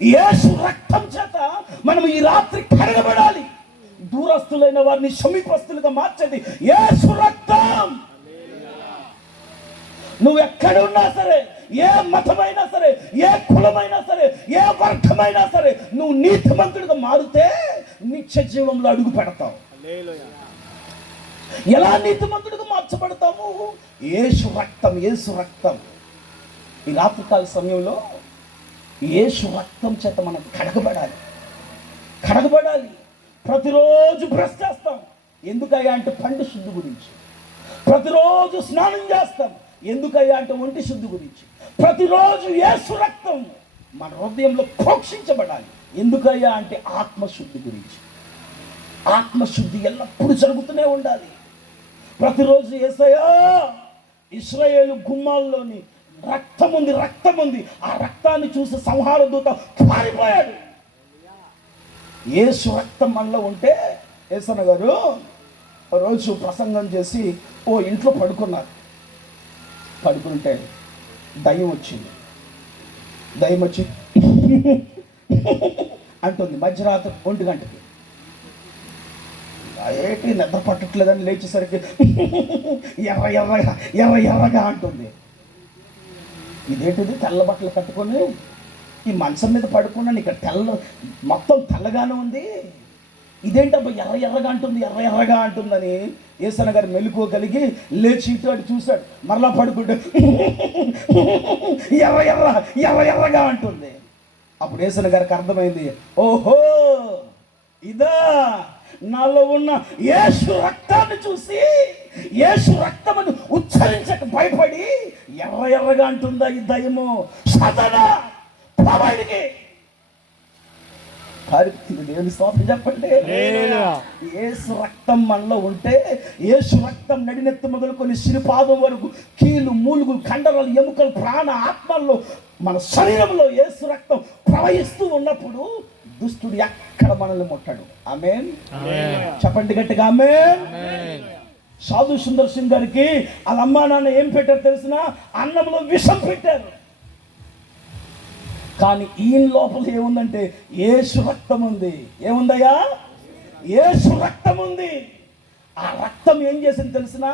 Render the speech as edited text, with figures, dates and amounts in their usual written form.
యేసు రక్తం చేత మనం ఈ రాత్రి కడగబడాలి. దూరస్తులైన వారిని సమీపస్తులుగా మార్చేది యేసు రక్తం. నువ్వు ఎక్కడున్నా సరే, ఏ మతమైనా సరే, ఏ కులమైనా సరే, ఏ వర్గమైనా సరే, నువ్వు నీతిమంతుడిగా మారితే నిత్య జీవంలో అడుగు పెడతావు. ఎలా నీతిమంతుడిగా మార్చబడతాము? యేసు రక్తం, యేసు రక్తం. ఈ రాత్రికాల సమయంలో యేసు రక్తం చేత మనం కడగబడాలి. ప్రతిరోజు బ్రష్ చేస్తాం, ఎందుకయ్యా అంటే పండు శుద్ధి గురించి. ప్రతిరోజు స్నానం చేస్తాం, ఎందుకయ్యా అంటే ఒంటి శుద్ధి గురించి. ప్రతిరోజు యేసు రక్తం మన హృదయంలో ప్రోక్షించబడాలి, ఎందుకయ్యా అంటే ఆత్మశుద్ధి గురించి. ఆత్మశుద్ధి ఎల్లప్పుడూ జరుగుతూనే ఉండాలి. ప్రతిరోజు యేసయ్యా, ఇశ్రాయేలు గుమ్మాల్లోని రక్తం ఉంది. ఆ రక్తాన్ని చూసి సంహార దూత పారిపోయాడు. యేసు రక్తం మనలో ఉంటే, యేసన్న గారు రోజు ప్రసంగం చేసి ఇంట్లో పడుకుంటే దయ్యం వచ్చి అంటుంది మధ్యరాత్రి 1 గంటకి. ఏంటి నిద్ర పట్టట్లేదని లేచేసరికి ఎర్రగా అంటుంది. ఇదేంటిది? తెల్ల బట్టలు కట్టుకొని ఈ మంచం మీద పడుకున్నాను, ఇక్కడ మొత్తం తెల్లగానే ఉంది, ఇదేంటబ్బా ఎర్రగా అంటుందని యేసన్న గారు మెలుకోగలిగి లేచి ఇటు అటు చూశాడు. మరలా పడుకుంటే ఎర్రగా అంటుంది. అప్పుడు యేసన్న గారికి అర్థమైంది, ఓహో ఇదా నాలో ఉన్న యేసు రక్తాన్ని చూసి, యేసు రక్తమని ఉచ్చరించక భయపడి ఎర్రగా అంటుందా ఈ దయ్యము. సదనా బయటికి దేవుని స్తోత్రం చెప్పండి. యేసు రక్తం మనలో ఉంటే, యేసు రక్తం నడినెత్తి మొదలుకొని సిరిపాదం వరకు, కీలు మూలుగులు కండరాలు ఎముకలు ప్రాణ ఆత్మల్లో మన శరీరంలో యేసు రక్తం ప్రవహిస్తూ ఉన్నప్పుడు దుష్టుడు ఎక్కడ మనల్ని ముట్టడు. ఆమేన్ చెప్పండి గట్టిగా ఆమేన్. సాధు సుందర్ సింగ్ గారికి వాళ్ళ అమ్మా నాన్న ఏం పెట్టారు తెలిసిన? అన్నంలో విషం పెట్టారు. కానీ ఈయన లోపల ఏముందంటే యేసు రక్తం ఉంది. ఏముందయ్యా? యేసు రక్తం ఉంది. ఆ రక్తం ఏం చేసింది తెలిసిన?